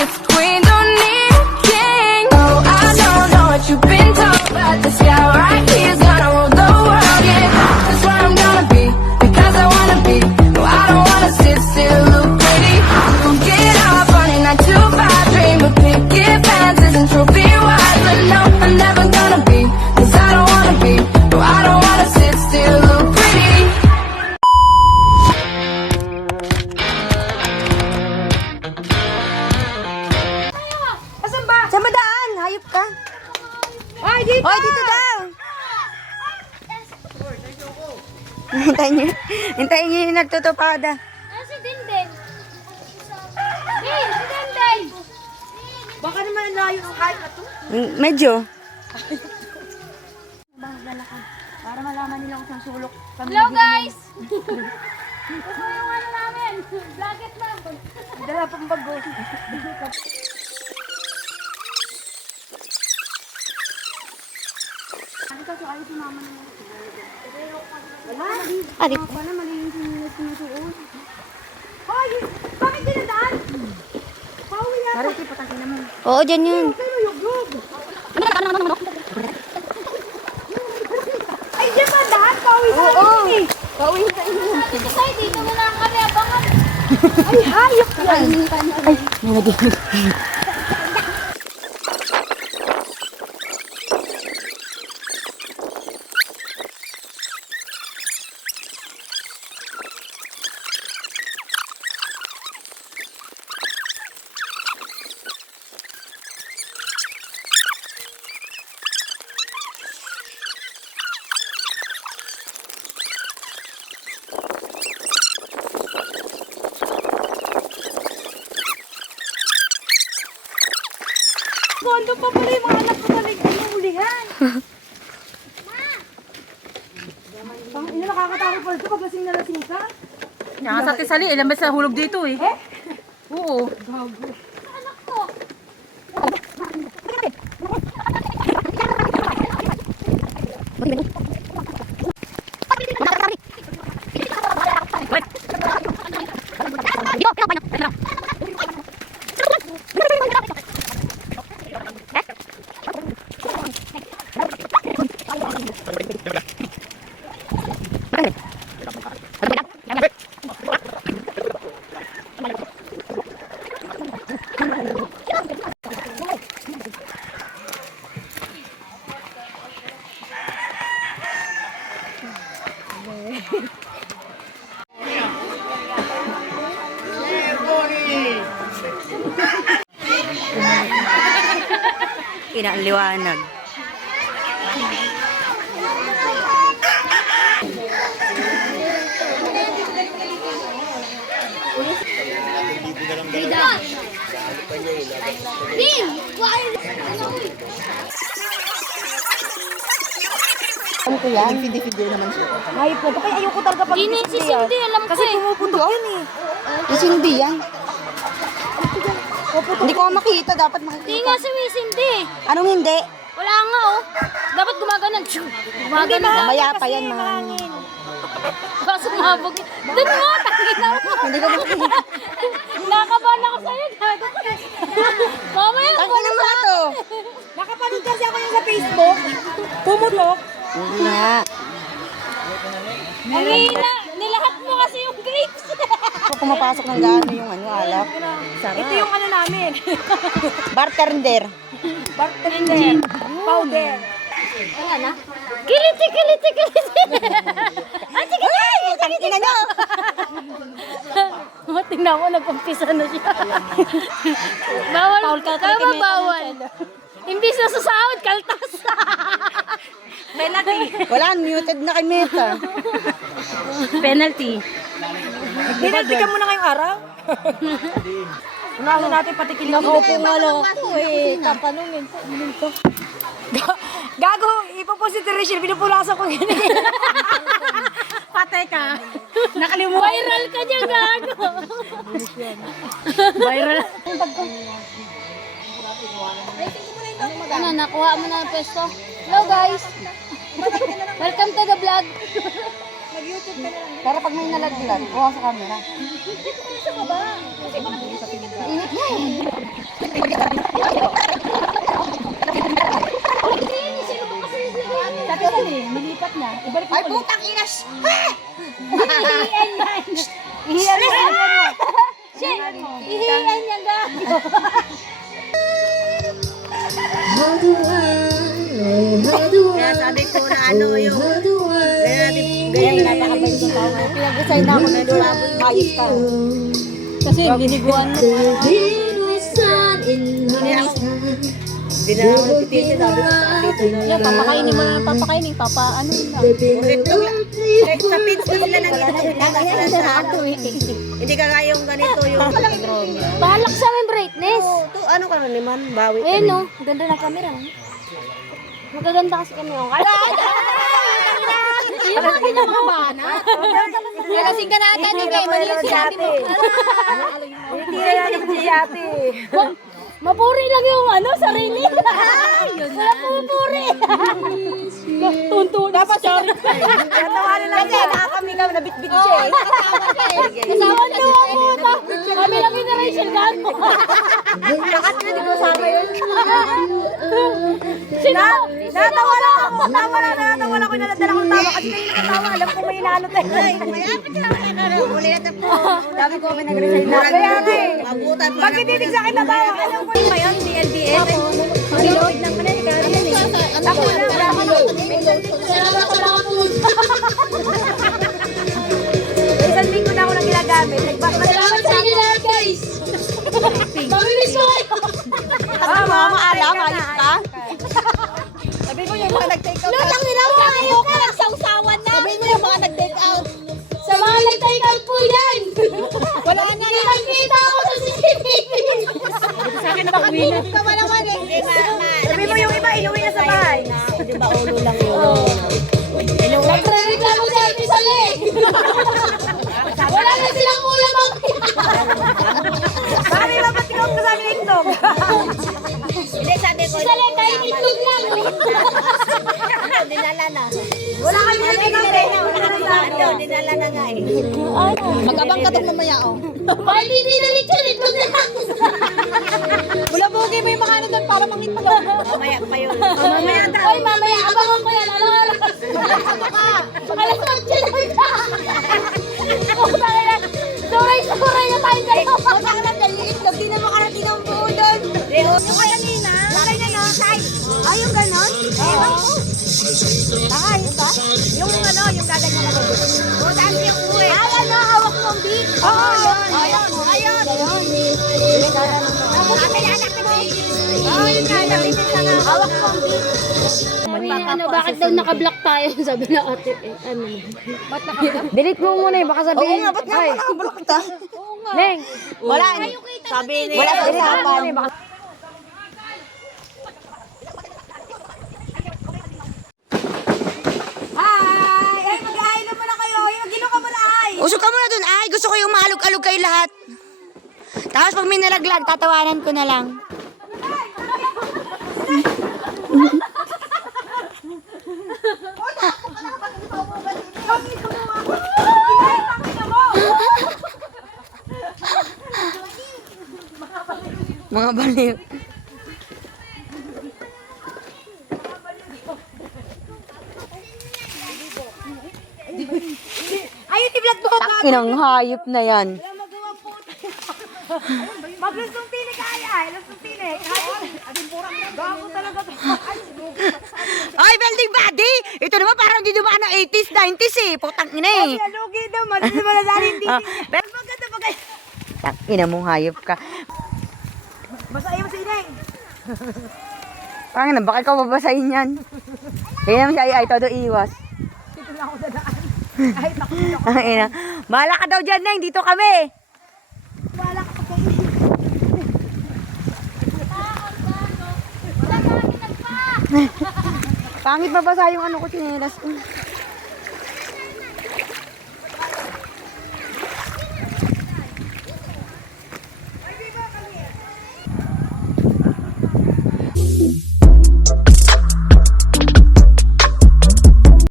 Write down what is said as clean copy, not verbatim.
This queen don't need a king. No, I don't know what you've been told, but this guy right here is gonna rule the world. Yeah, that's where I'm gonna be, because I wanna be. No, I don't wanna sit still, look pretty. Don't get up on a 9 to 5 dream of picket fences and trophy wives. But no, I'm never gonna be, cause I don't wanna be. No, I don't wanna sit still, look pretty. Asan ba? Saan ba daan? Hayop ka. Hoy, dito! Hoy, dito daw! Hintayin niyo yung nagtutupada. Ah, si Dindin. Din, si Dindin. Baka naman ang layo ng kahit na to. Medyo. Para malaman nila kung saan sulok. Hello guys! Ito yung ano namin. Vlogget lang. Dala pang bago. Ano kasi ayaw si mama naman. Wala. Arip. Wala, malinis yung sinusuot. Hoy! Bakit dinadaan? Pauwi yata. Mariti, patangin naman. Oo, dyan yun. Pero yuglog. Ay, dyan ba daan? Pauwi sa akin eh. Pauwi sa inyo. Dito tayo, dito mo lang kami abangan. Ay, hayop yan. Ay, may nagiging. Kondo pa pala yung mga anak ko na nagpinulihan. Ina, nakakatakot pa ito pag lasing na lasing ka. Sa Tisali, ilang beses na hulog dito eh. Eh? Oo. Anak ko. Ina, ang liwanag. Din! Why? Alam ko yan. Hindi naman siya. Hayop na ito. Kaya ayoko talaga pag Din si Cindy, alam ko kasi eh. pumuputok yan eh. Kasi hindi yan. Hindi ko makita. Dapat Di makikita. nga si Cindy. Anong hindi? Wala nga oh. Dapat gumaganon. Gumaganon. Mamaya pa yan, man. Baka sumabog. Doon mo, tangin na mo. Hindi ko makikita. Nakabahan ako sa'yo. Gago. Mamaya, Tangin na mga to. Nakapanood kasi ako yung sa Facebook. Pumutok. Hindi nga. ang hina. Nilahat mo kasi yung grapes. Pumapasok ng gaano yung ano, alak. Ito yung ano namin. Bartender. Bartender. Powder. Wala na? Kiliti, kiliti, kiliti. Ah, sige, Tangina nyo. tingnan mo, nag-umpisa na siya. Bawal. Paul ka, Tama, bawal. Imbis na sa sahod, kaltas. Penalty. Wala, muted na kay Meta. Penalty. Penalty ka muna ngayong araw? Unahan natin patikin. Nakaupo nga lang ako eh. Tapanungin to. Gago, ipopost si Rachel, pinupulasan ko ganyan. Patay ka. Nakalimutan. Viral ka dyan, gago. Viral. Ano, nakuha mo na ang pwesto? Hello guys. Welcome to the vlog. Mag-YouTube ka na lang. Pero pag may nalaglag, kuha sa camera. Isa ka ba? Kasi baka Init niya eh. sino ba kasi yung Dati sali, nilipat na. Ibalik mo Ay, ulit. putang inas! Ihiyan yan. Ihiyan mo sa mo. Shit! Ihiyan yan ga. Kaya sabi ko na ano yung... Ganyan napakabay yung tao. Pinag-design na ako na lumabot. Ayos ka. Kasi giniguan mo. Hindi na ako nagtitigil. Sabi ko dito na Yan, papakainin mo na ng papakainin. Ano yun lang. Sa pins ko sila hindi ka kaya yung ganito yung... Balak sa amin brightness. Ito, ano ka naman? Bawi. Ayun no, ganda ng camera. Magaganda kasi kami. Yung mga ganyan mga banat. Kasing ka natin, eh. Mali yung sinabi mo. Hindi na yan si ate. Mapuri lang yung sarili. Wala pumupuri. Tunto na sa chari. Natawanan lang siya. Nakakami ka, nabitbit siya eh. Kasama niyo ako. Kami lang yung Rachel Gago. Lakat na, di ko sama yun. Sino? Natawa lang ako. Natawa lang ako. Naladala kong tawa kasi kayo nakatawa. Alam ko may inano tayo. Ay, mayapit lang ako na. Ulit na po. Dami ko may nag-resign na. Kaya nga eh. Mabutan pa. Pagkititig sa akin na tayo. Alam ko yung mayon, DLDS. Mag-load lang ko na. Ako na, wala ko na. Isang linggo na ako nang ginagamit. Salamat sa inyo lahat guys. Mamilis ko kayo. Ah, mga maalam, ayos ka? Sabi mo yung mga nag-take out. Lutang nila mo kayo ka. Nagsawsawan na. Sabi mo yung mga nag-take out. Sa mga nag-take out po yan. Wala na na. Nakita ako sa CCTV. Sa akin nakauwi na. Ka ba naman eh? Sabi mo yung iba, inuwi na sa bahay. Di ba ulo lang yun? Nagre-reklamo si Ate Sali. Wala na silang ulam ang Bakit yung ba't ikaw ka sa amin itlog? Hindi, sabi ko. si Sali kahit itlog lang. Dinala na. Wala kami na tinapay na. Wala kami sa akin. Dinala na nga eh. Mag-abang ka itong mamaya, oh. Bakit hindi nalit yun? Itlog lang. Bulabugin mo yung mga ano doon para mangit pa doon. Mamaya pa yun. Mamaya daw. Ay, mamaya, abangan ko yan. Ano oras? Alas 8 na siya. Suray na tayo kayo. Wala ka lang dali itlog. Di na makarating ang buo doon. Yung kanina. Bakit na yun? Ay, yung ganon? Oo. Ayos ba? Yung ano, yung gaganyan na gabi. O, saan yung uwi? Ay, ano, hawak mo ang beat. Oo, ayun. Ayun. Amin, anak ko. Oo, yun nga. Nabitin na nga. Hawak mo ang beat. Sabi niya, ano, bakit daw naka-block tayo? Sabi na ate, ano. Delete mo muna eh. Baka sabihin. Oo nga, ba't nga nakablock ka? Neng, Wala. Sabi ni. Wala sa usapan. Hi! Ay, mag-aailan mo na kayo. Gino ka muna ay. Usok ka muna dun ay. Gusto ko yung maalog-alog kayo lahat. Tapos pag may nalaglag, tatawanan ko na lang. Mga baliw. Ayun, i-vlog mo ka. Inang hayop na yan. Maglustong tili kaya. Lustong tili. Gago talaga to. Ay, building body! Ito naman parang di dumaan ng 80s, 90s eh. Putang ina eh. Lugi naman. Di naman nasaling tili. Pero maganda pa kayo. Tang ina mong hayop ka. Basta ayaw sa inay. Pangina, baka ikaw babasahin yan. Kaya naman siya ay todo iwas. Dito lang ako dadaan. Ay, nakuha ko. Ang ina. Bahala ka daw dyan, Neng. Dito kami. Bahala ka pa. Pangit mabasa yung ano ko, chinelas ko.